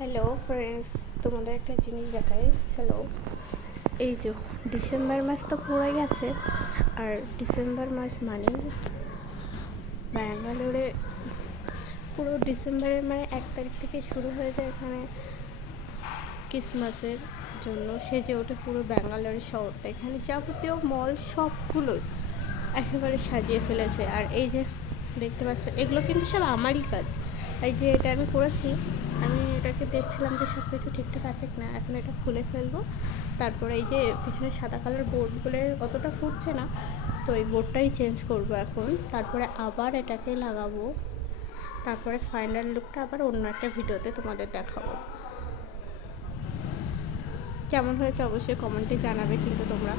Hello friends, তোমাদের একটা জিনিস দেখাই। চলো, এই যে ডিসেম্বর মাস তো পড়ে গেছে, আর ডিসেম্বর মাস মানেই ব্যাঙ্গালোরে পুরো ডিসেম্বরের 1 তারিখ থেকে শুরু হয়ে যায় এখানে ক্রিসমাসের জন্য সেজে ওঠে পুরো ব্যাঙ্গালোরের শহরটা। এখানে যাবতীয় মল সবগুলো একেবারে সাজিয়ে ফেলেছে। আর এই যে দেখতে পাচ্ছ, এগুলো কিন্তু সব আমারই কাজ। এই যে এটা আমি করেছি, আমি এটাকে দেখছিলাম যে সব কিছু ঠিকঠাক আছে কিনা। এখন এটা খুলে ফেলবো, তারপরে এই যে পিছনে সাদা কালার বোর্ডগুলো অতটা ফুটছে না, তো এই বোর্ডটাই চেঞ্জ করব এখন। তারপরে আবার এটাকে লাগাবো, তারপরে ফাইনাল লুকটা আবার অন্য একটা ভিডিওতে তোমাদের দেখাবো। কেমন হয়েছে অবশ্যই কমেন্টে জানাবে কিন্তু তোমরা।